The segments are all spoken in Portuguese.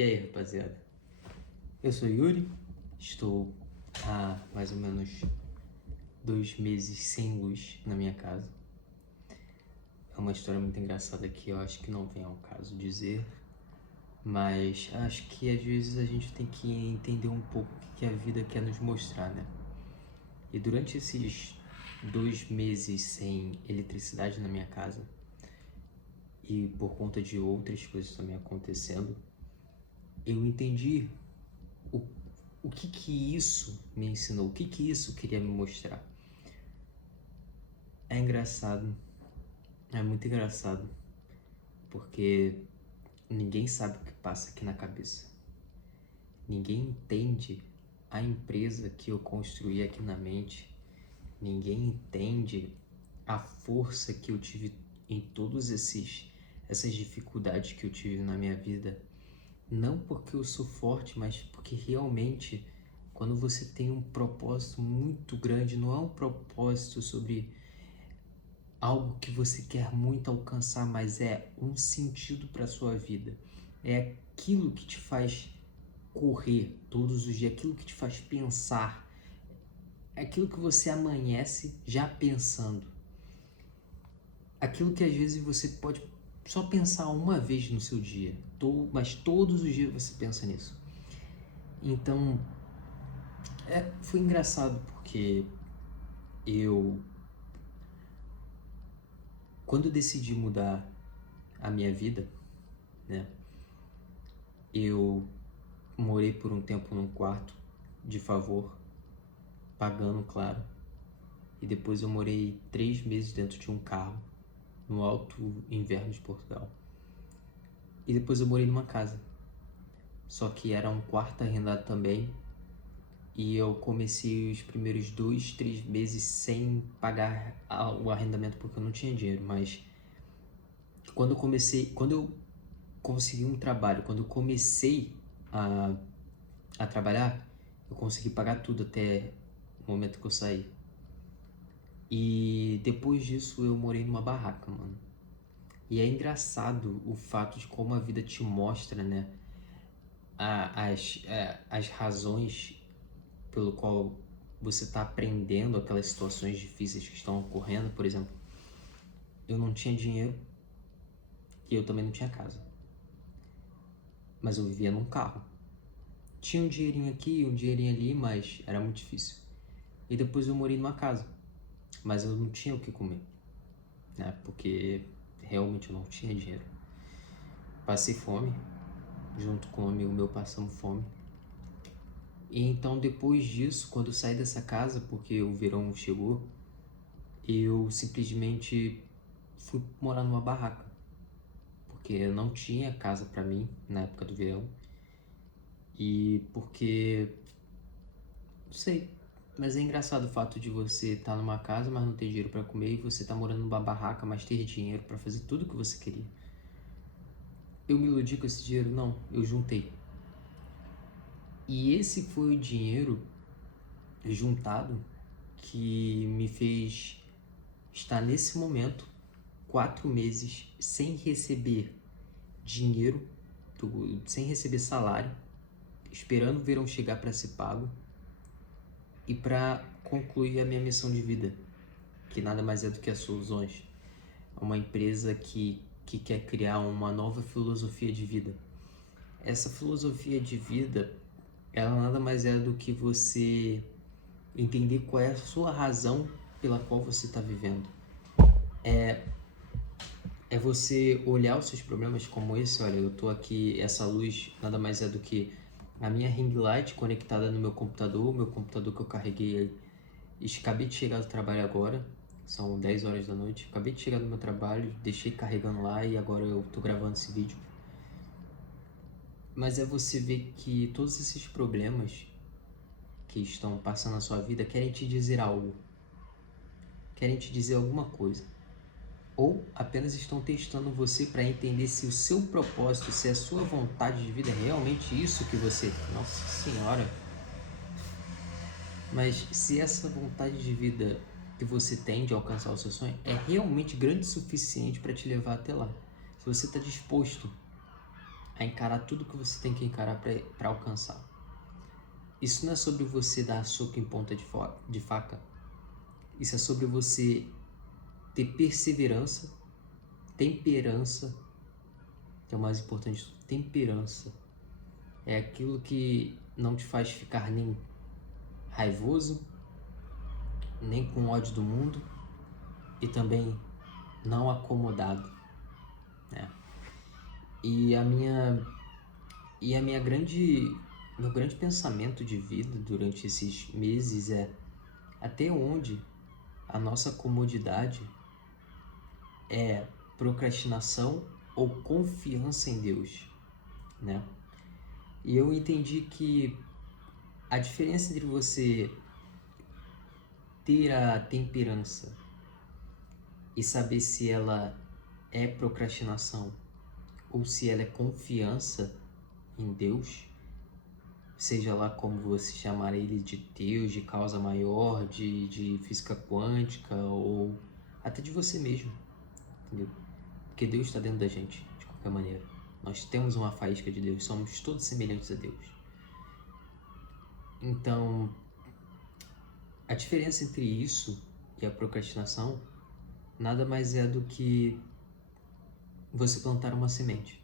E aí, rapaziada? Eu sou Yuri, estou há mais ou menos 2 meses sem luz na minha casa. É uma história muito engraçada que eu acho que não vem ao caso dizer, mas acho que às vezes a gente tem que entender um pouco o que a vida quer nos mostrar, né? E durante esses 2 meses sem eletricidade na minha casa, e por conta de outras coisas também acontecendo, eu entendi o que isso me ensinou, o que isso queria me mostrar. É engraçado, é muito engraçado, porque ninguém sabe o que passa aqui na cabeça. Ninguém entende a empresa que eu construí aqui na mente. Ninguém entende a força que eu tive em todos essas dificuldades que eu tive na minha vida. Não porque eu sou forte, mas porque realmente, quando você tem um propósito muito grande, não é um propósito sobre algo que você quer muito alcançar, mas é um sentido para sua vida. É aquilo que te faz correr todos os dias, aquilo que te faz pensar, é aquilo que você amanhece já pensando. Aquilo que às vezes você pode só pensar uma vez no seu dia, mas todos os dias você pensa nisso. Então, foi engraçado porque quando eu decidi mudar a minha vida, né, eu morei por um tempo num quarto de favor, pagando, claro, e depois eu morei 3 meses dentro de um carro no alto inverno de Portugal. E depois eu morei numa casa, só que era um quarto arrendado também, e eu comecei os primeiros 2, 3 meses sem pagar o arrendamento porque eu não tinha dinheiro, mas quando eu consegui um trabalho, quando eu comecei a trabalhar, eu consegui pagar tudo até o momento que eu saí. E depois disso eu morei numa barraca, mano. E é engraçado o fato de como a vida te mostra, né, as razões pelo qual você está aprendendo aquelas situações difíceis que estão ocorrendo. Por exemplo, eu não tinha dinheiro e eu também não tinha casa, mas eu vivia num carro. Tinha um dinheirinho aqui, um dinheirinho ali, mas era muito difícil. E depois eu morei numa casa, mas eu não tinha o que comer, né? Porque realmente eu não tinha dinheiro. Passei fome, junto com um amigo meu passamos fome. E então depois disso, quando eu saí dessa casa, porque o verão chegou, eu simplesmente fui morar numa barraca, porque eu não tinha casa pra mim na época do verão. E porque, não sei, mas é engraçado o fato de você estar numa casa, mas não ter dinheiro pra comer, e você tá morando numa barraca, mas ter dinheiro pra fazer tudo o que você queria. Eu me iludi com esse dinheiro? Não, eu juntei. E esse foi o dinheiro juntado que me fez estar nesse momento 4 meses sem receber dinheiro, sem receber salário, esperando o verão chegar para ser pago e para concluir a minha missão de vida, que nada mais é do que a Soluções, uma empresa que quer criar uma nova filosofia de vida. Essa filosofia de vida, ela nada mais é do que você entender qual é a sua razão pela qual você está vivendo. É você olhar os seus problemas como esse. Olha, eu tô aqui, essa luz nada mais é do que a minha ring light conectada no meu computador que eu carreguei. Acabei de chegar do trabalho agora, são 10 horas da noite, acabei de chegar do meu trabalho, deixei carregando lá e agora eu tô gravando esse vídeo. Mas é você ver que todos esses problemas que estão passando na sua vida querem te dizer algo, querem te dizer alguma coisa, ou apenas estão testando você para entender se o seu propósito, se a sua vontade de vida é realmente isso que você... Nossa Senhora! Mas se essa vontade de vida que você tem de alcançar o seu sonho é realmente grande o suficiente para te levar até lá. Se você está disposto a encarar tudo que você tem que encarar para alcançar. Isso não é sobre você dar soco em ponta de faca. Isso é sobre você ter perseverança, temperança, que é o mais importante. Temperança é aquilo que não te faz ficar nem raivoso, nem com ódio do mundo e também não acomodado, né? E meu grande pensamento de vida durante esses meses é até onde a nossa comodidade é procrastinação ou confiança em Deus, né? E eu entendi que a diferença entre você ter a temperança e saber se ela é procrastinação ou se ela é confiança em Deus, seja lá como você chamar ele, de Deus, de causa maior, de física quântica ou até de você mesmo, entendeu? Porque Deus está dentro da gente, de qualquer maneira. Nós temos uma faísca de Deus, somos todos semelhantes a Deus. Então, a diferença entre isso e a procrastinação nada mais é do que você plantar uma semente.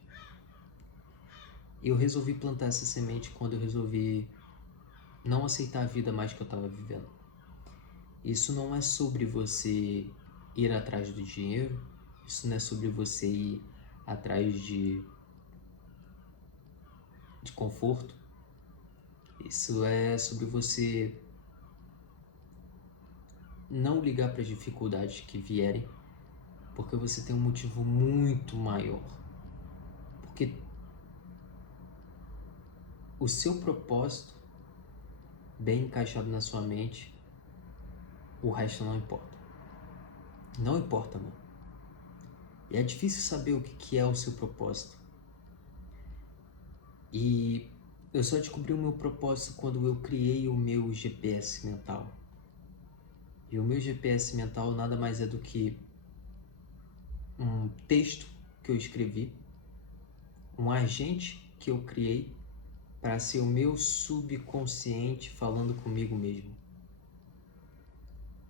Eu resolvi plantar essa semente quando eu resolvi não aceitar a vida mais que eu estava vivendo. Isso não é sobre você ir atrás do dinheiro, isso não é sobre você ir atrás de conforto, isso é sobre você não ligar para as dificuldades que vierem, porque você tem um motivo muito maior. Porque o seu propósito, bem encaixado na sua mente, o resto não importa. Não importa, mano. E é difícil saber o que é o seu propósito. E eu só descobri o meu propósito quando eu criei o meu GPS mental. E o meu GPS mental nada mais é do que um texto que eu escrevi, um agente que eu criei para ser o meu subconsciente falando comigo mesmo.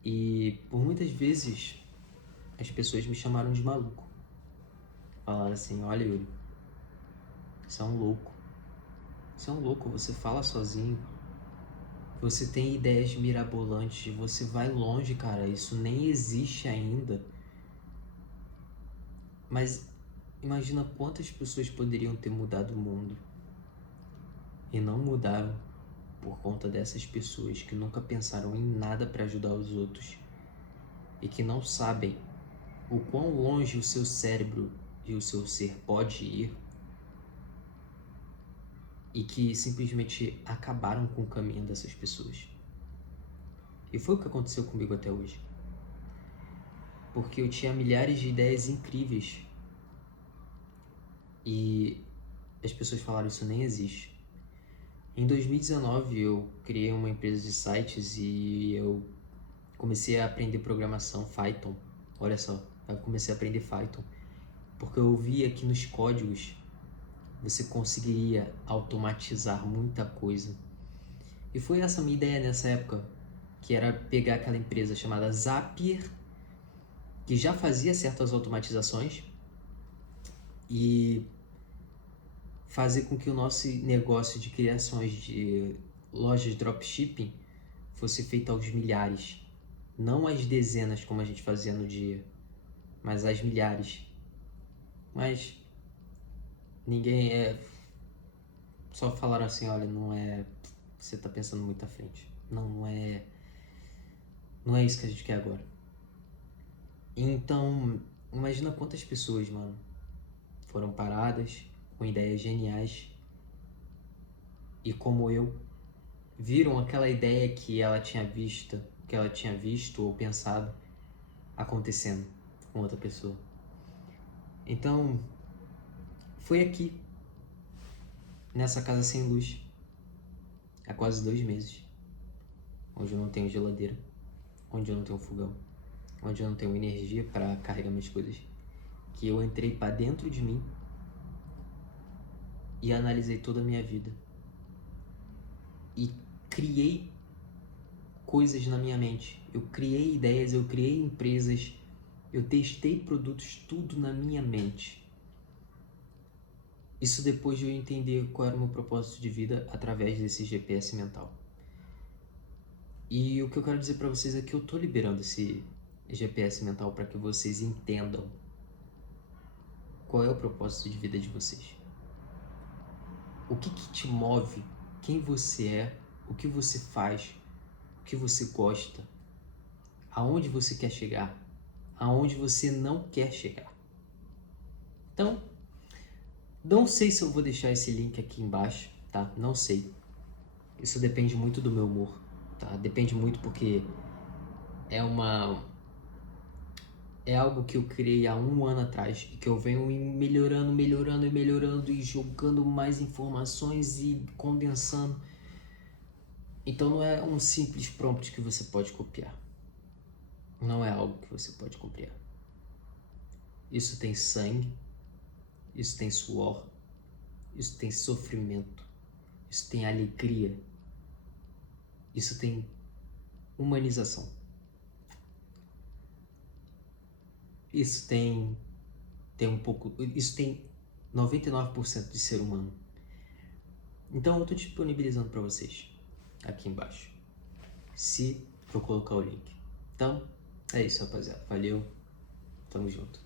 E por muitas vezes as pessoas me chamaram de maluco. Falaram assim: olha, Yuri, você é um louco. Você é um louco, você fala sozinho. Você tem ideias mirabolantes, você vai longe, cara, isso nem existe ainda. Mas imagina quantas pessoas poderiam ter mudado o mundo e não mudaram por conta dessas pessoas que nunca pensaram em nada para ajudar os outros e que não sabem o quão longe o seu cérebro e o seu ser pode ir e que simplesmente acabaram com o caminho dessas pessoas. E foi o que aconteceu comigo até hoje. Porque eu tinha milhares de ideias incríveis e as pessoas falaram: isso nem existe. Em 2019 eu criei uma empresa de sites e eu comecei a aprender programação Python. Olha só, eu comecei a aprender Python porque eu via que nos códigos você conseguiria automatizar muita coisa. E foi essa a minha ideia nessa época, que era pegar aquela empresa chamada Zapier, que já fazia certas automatizações, e fazer com que o nosso negócio de criações de lojas de dropshipping fosse feito aos milhares. Não às dezenas como a gente fazia no dia, mas às milhares. Mas ninguém só falaram assim: olha, não é, você tá pensando muito à frente. Não é isso que a gente quer agora. Então, imagina quantas pessoas, mano, foram paradas com ideias geniais e, como eu, viram aquela ideia que ela tinha visto ou pensado acontecendo com outra pessoa. Então, foi aqui, nessa casa sem luz, há quase 2 meses, onde eu não tenho geladeira, onde eu não tenho fogão, onde eu não tenho energia para carregar minhas coisas, que eu entrei para dentro de mim e analisei toda a minha vida e criei coisas na minha mente. Eu criei ideias, eu criei empresas, eu testei produtos, tudo na minha mente. Isso depois de eu entender qual era o meu propósito de vida através desse GPS mental. E o que eu quero dizer para vocês é que eu tô liberando esse GPS mental para que vocês entendam qual é o propósito de vida de vocês. O que te move, quem você é, o que você faz, o que você gosta, aonde você quer chegar, aonde você não quer chegar. Então, não sei se eu vou deixar esse link aqui embaixo, tá? Não sei. Isso depende muito do meu humor, tá? Depende muito porque é algo que eu criei há 1 ano atrás e que eu venho melhorando e jogando mais informações e condensando. Então não é um simples prompt que você pode copiar. Não é algo que você pode copiar. Isso tem sangue, isso tem suor, isso tem sofrimento, isso tem alegria, isso tem humanização. Isso tem um pouco, isso tem 99% de ser humano. Então eu estou disponibilizando para vocês aqui embaixo, se eu colocar o link. Então, é isso, rapaziada. Valeu, tamo junto.